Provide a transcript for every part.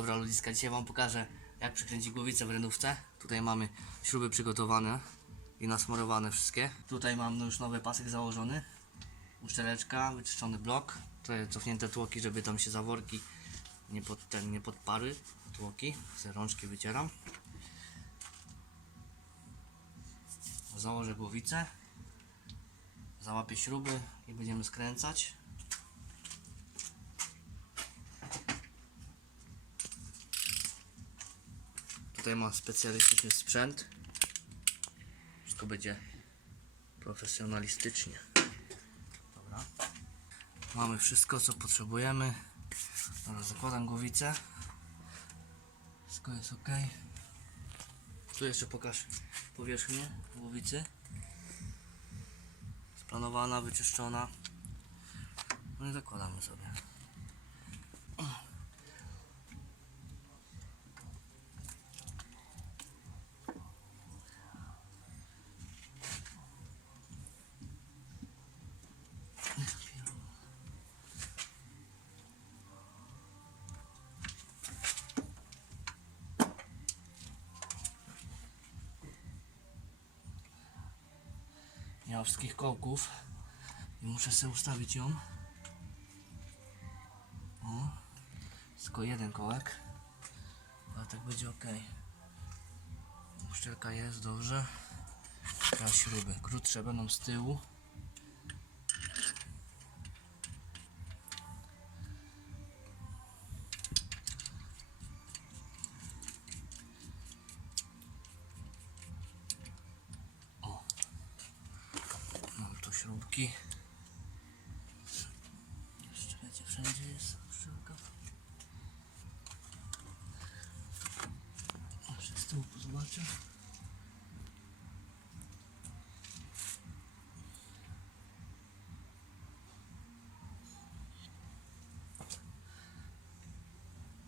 Dobra ludziska, dzisiaj wam pokażę jak przykręcić głowicę w renówce. Tutaj mamy śruby przygotowane i nasmarowane wszystkie. Tutaj mam no już nowy pasek założony. Uszczeleczka, wyczyszczony blok. Tutaj cofnięte tłoki, żeby tam się zaworki nie, pod, ten, nie podparły. Tłoki, sobie rączki wycieram. Założę głowicę. Załapię śruby i będziemy skręcać. Tutaj mam specjalistyczny sprzęt. Wszystko będzie profesjonalistycznie. Dobra. Mamy wszystko co potrzebujemy. Dobra, zakładam głowicę. Wszystko jest ok. Tu jeszcze pokaż powierzchnię głowicy. Splanowana, wyczyszczona. No i zakładamy sobie. Wszystkich kołków i muszę sobie ustawić ją. O, tylko jeden kołek, ale tak będzie ok. Uszczelka jest dobrze. Teraz śruby. Krótsze będą z tyłu. Zobaczę.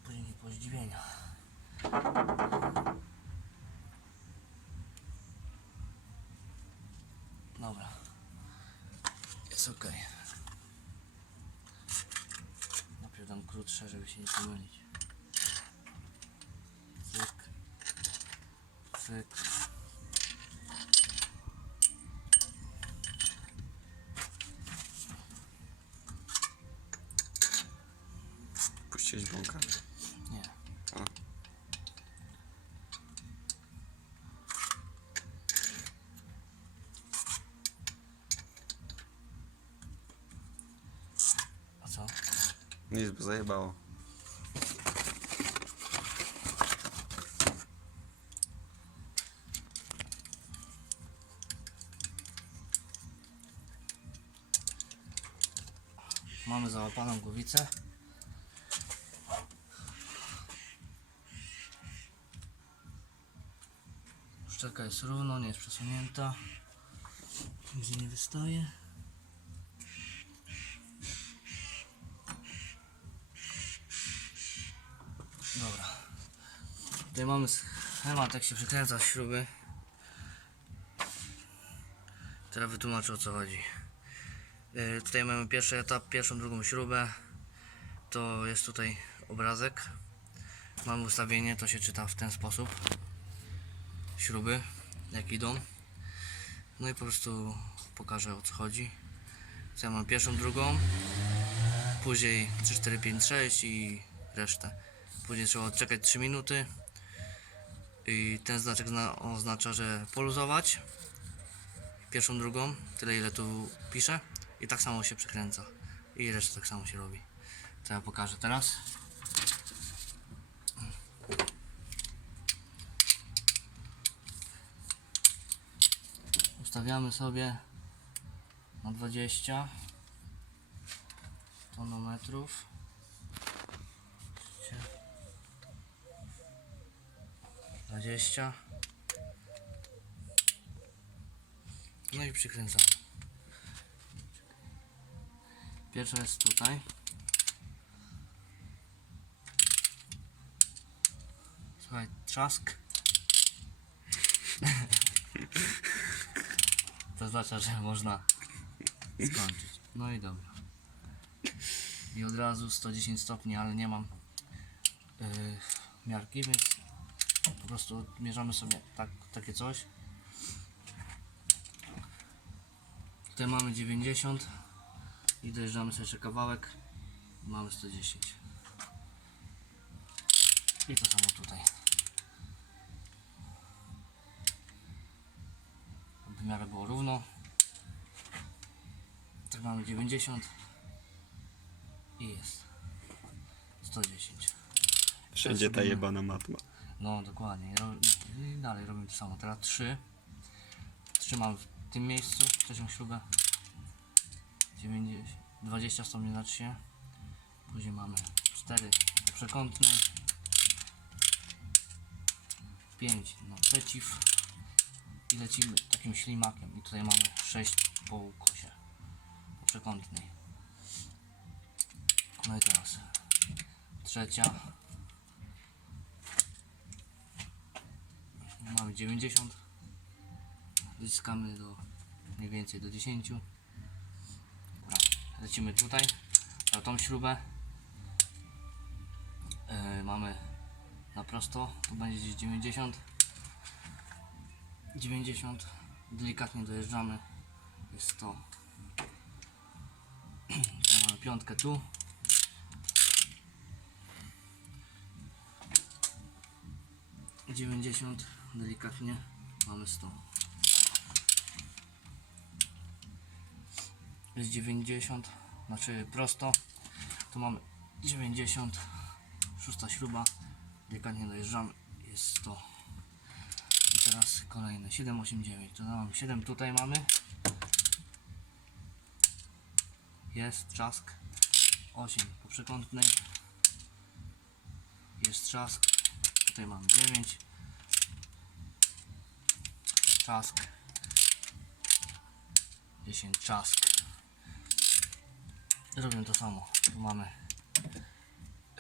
Później po zdziwienia. Dobra. Jest ok. Najpierw dam krótsze, żeby się nie pomylić. Cyk. Puściłeś bąka? Nie. A. A co? Nic, bo zajebało. Mamy załapaną głowicę. Szczelka jest równo, nie jest przesunięta. Nigdzie nie wystaje. Dobra. Tutaj mamy schemat, jak się przekręca śruby. Teraz wytłumaczę o co chodzi. Yy, Tutaj mamy pierwszy etap, pierwszą, drugą śrubę. To jest tutaj obrazek. Mamy ustawienie, to się czyta w ten sposób. Śruby, jak idą. No i po prostu pokażę o co chodzi. Ja mam pierwszą, drugą. Później 3, 4, 5, 6 i resztę. Później trzeba odczekać 3 minuty. I ten znaczek zna, oznacza, że poluzować. Pierwszą, drugą, tyle ile tu pisze. I tak samo się przekręca. I reszta tak samo się robi. To ja pokażę teraz. Ustawiamy sobie na 20 tonometrów. Dwadzieścia. No i przykręcamy. Pierwsza jest tutaj. Słuchaj, trzask. To oznacza, że można skończyć. No i dobra. I od razu 110 stopni, ale nie mam yy, miarki, więc po prostu odmierzamy sobie tak, takie coś. Tutaj mamy 90 i dojeżdżamy sobie jeszcze kawałek. Mamy 110. I to samo tutaj. W miarę było równo. Tak mamy 90 i jest 110. Wszędzie ta jebana matma. No dokładnie. I dalej robimy to samo. Teraz 3. Trzymam w tym miejscu trzecią śrubę. 90, 20 stopni na 3. Później mamy 4 do przekątnej. 5 na przeciw. I lecimy takim ślimakiem. I tutaj mamy 6 po ukosie. Po przekątnej. No i teraz trzecia. Mamy 90. Wyciskamy do mniej więcej do 10. Lecimy tutaj. Na tą śrubę. Yy, mamy na prosto. Tu będzie gdzieś 90. 90. Delikatnie dojeżdżamy. Jest 100. Teraz mamy piątkę tu. 90 delikatnie mamy 100 jest 90 znaczy prosto tu mamy 90 szósta śruba delikatnie dojeżdżamy jest 100 i teraz kolejne 7, 8, 9 to mamy 7 tutaj mamy jest trzask 8 po przekątnej jest trzask Tutaj mamy 9. Czask. 10 czask. Robię to samo. Tu mamy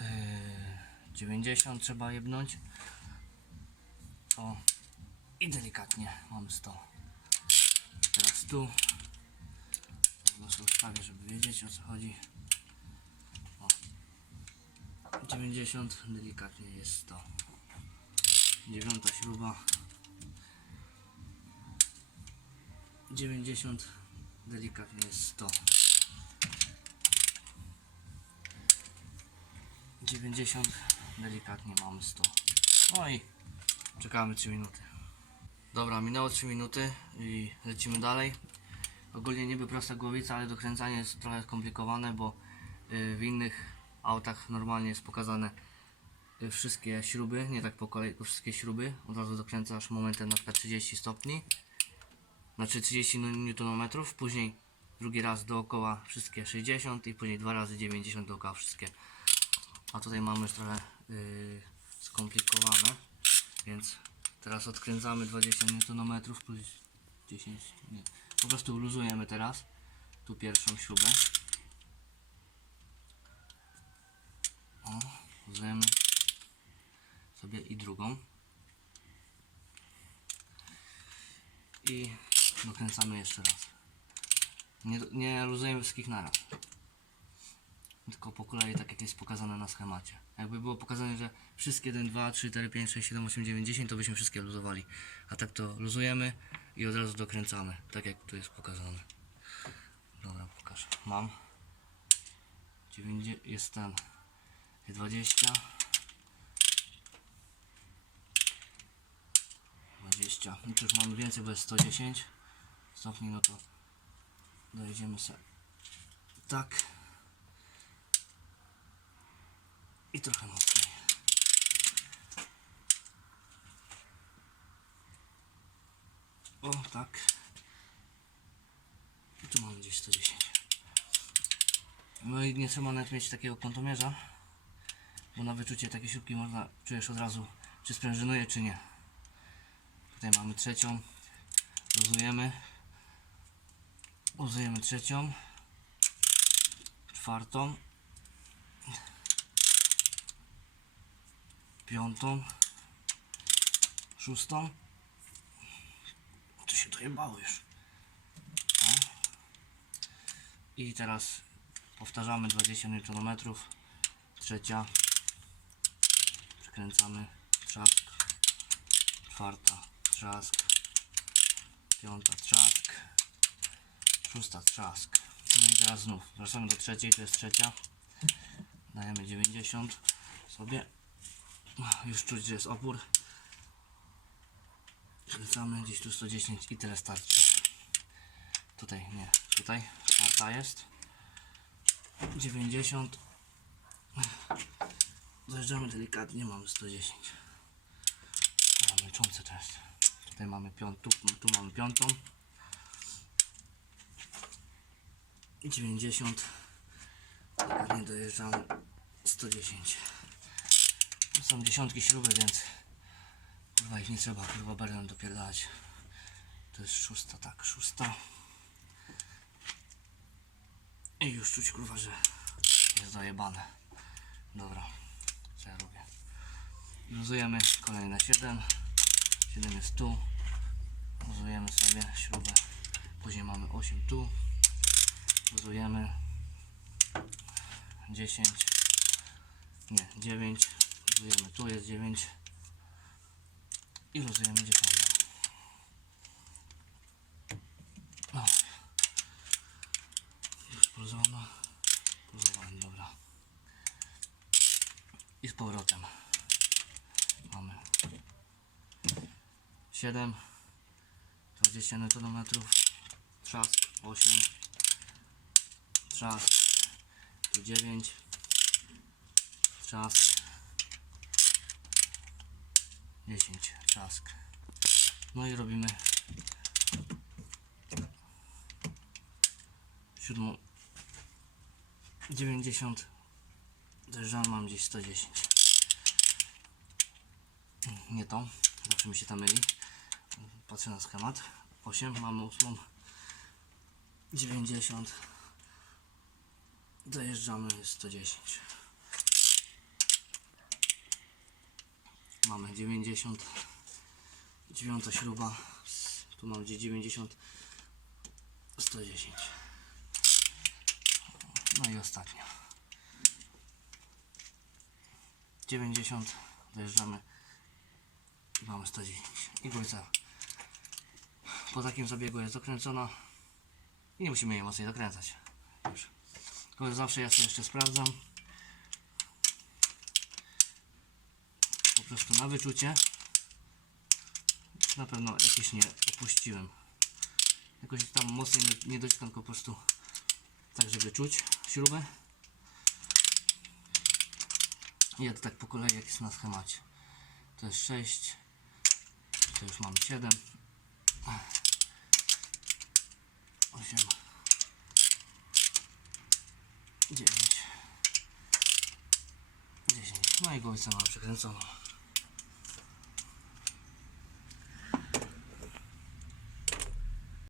yy, 90 trzeba jebnąć. O. I delikatnie mamy 100. Teraz tu. Sobie ustawię, żeby wiedzieć o co chodzi. O. 90 delikatnie jest 100 dziewiąta śruba 90 delikatnie jest 100 90 delikatnie mamy 100 no i czekamy 3 minuty dobra minęło 3 minuty i lecimy dalej ogólnie niby prosta głowica ale dokręcanie jest trochę skomplikowane bo y, w innych autach normalnie jest pokazane y, wszystkie śruby, nie tak po kolei, tylko wszystkie śruby. Od razu dokręcasz momentem na przykład 30 stopni, znaczy 30 Nm, później drugi raz dookoła wszystkie 60 i później dwa razy 90 dookoła wszystkie. A tutaj mamy już trochę yy, skomplikowane, więc teraz odkręcamy 20 Nm plus 10, nie. Po prostu luzujemy teraz tu pierwszą śrubę. O, luzujemy sobie i drugą. I dokręcamy jeszcze raz. Nie, nie luzujemy wszystkich naraz. Tylko po kolei tak jak jest pokazane na schemacie. Jakby było pokazane, że wszystkie 1, 2, 3, 4, 5, 6, 7, 8, 9, 10 to byśmy wszystkie luzowali. A tak to luzujemy i od razu dokręcamy. Tak jak tu jest pokazane. Dobra, pokażę. Mam. 9, jest ten. 20. 20. No to już mamy więcej, bo jest 110 stopni, no to dojedziemy sobie tak i trochę mocniej. O, tak. I tu mamy gdzieś 110. No i nie trzeba nawet mieć takiego kątomierza, bo na wyczucie takiej śrubki można, czujesz od razu, czy sprężynuje, czy nie. Tutaj mamy trzecią. Luzujemy. Luzujemy trzecią. Czwartą. Piątą. Szóstą. To się dojebało już. O. I teraz powtarzamy 20 Nm. Trzecia. Wkręcamy. Trzask. Czwarta. Trzask. Piąta. Trzask. Szósta. Trzask. No i teraz znów. Wracamy do trzeciej. To jest trzecia. Dajemy 90 sobie. Już czuć, że jest opór. Wkręcamy gdzieś tu 110 i tyle starczy. Tutaj nie. Tutaj czwarta jest. 90 Zajeżdżamy delikatnie, mamy 110 Dobra, milczące to jest Tutaj mamy piątą, tu mamy piątą I 90 Delikatnie dojeżdżamy 110 Są dziesiątki śruby, więc Kurwa ich nie trzeba kurwa barem dopierdalać To jest szósta, tak, szósta i już czuć kurwa, że jest zajebane. Dobra, co ja robię? Luzujemy kolejne 7. 7 jest tu. Luzujemy sobie śrubę. Później mamy 8 tu. Luzujemy 10. Nie, 9. Luzujemy tu, jest 9. I luzujemy 10. No. Już poluzowana. Poluzowana, dobra. I z powrotem. Mamy 7 20 Nm trzask 8 trzask tu 9 trzask 10 trzask no i robimy siódmą. 90 Zjeżdżam, mam gdzieś 110 nie to, zawsze mi się tam myli. Patrzę na schemat. 8, mamy 8 90 dojeżdżamy jest 110 mamy 90 dziewiąta śruba. Tu mam gdzieś 90 110 no i ostatnia 90 dojeżdżamy i mamy 110 i górca. Po takim zabiegu jest dokręcona i nie musimy jej mocniej dokręcać. Już. zawsze ja sobie jeszcze sprawdzam prostu na wyczucie? Na pewno jakieś nie opuściłem. Jakoś tam mocniej nie- nie dociskam tylko po prostu tak żeby czuć śrubę. I ja to tak po kolei jak jest na schemacie. To jest 6 to już mam 7 8 9 10 no i głowicę mam przekręconą